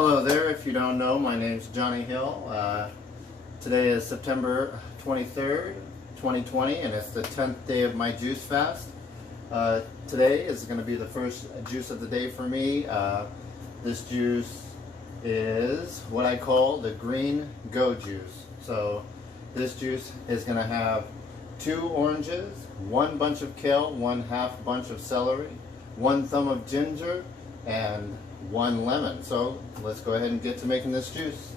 Hello there. If you don't know, my name's Johnny Hill. Today is September 23rd, 2020, and it's the 10th day of my juice fast. Today is going to be the first juice of the day for me. This juice is what I call the Green Go Juice. So this juice is going to have 2 oranges, 1 bunch of kale, 1/2 bunch of celery, 1 thumb of ginger, and 1 lemon. So let's go ahead and get to making this juice.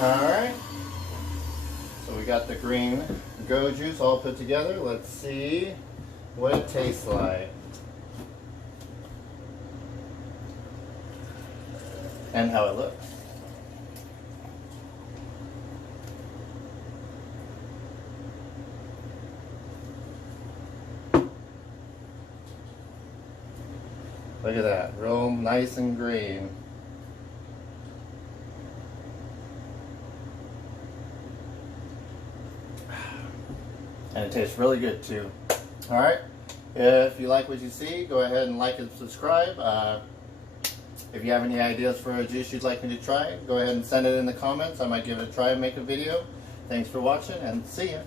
Alright, so we got the Green Go Juice all put together. Let's see what it tastes like and how it looks. Look at that, real nice and green. And it tastes really good too. Alright, if you like what you see, go ahead and like and subscribe. If you have any ideas for a juice you'd like me to try, go ahead and send it in the comments. I might give it a try and make a video. Thanks for watching, and see ya.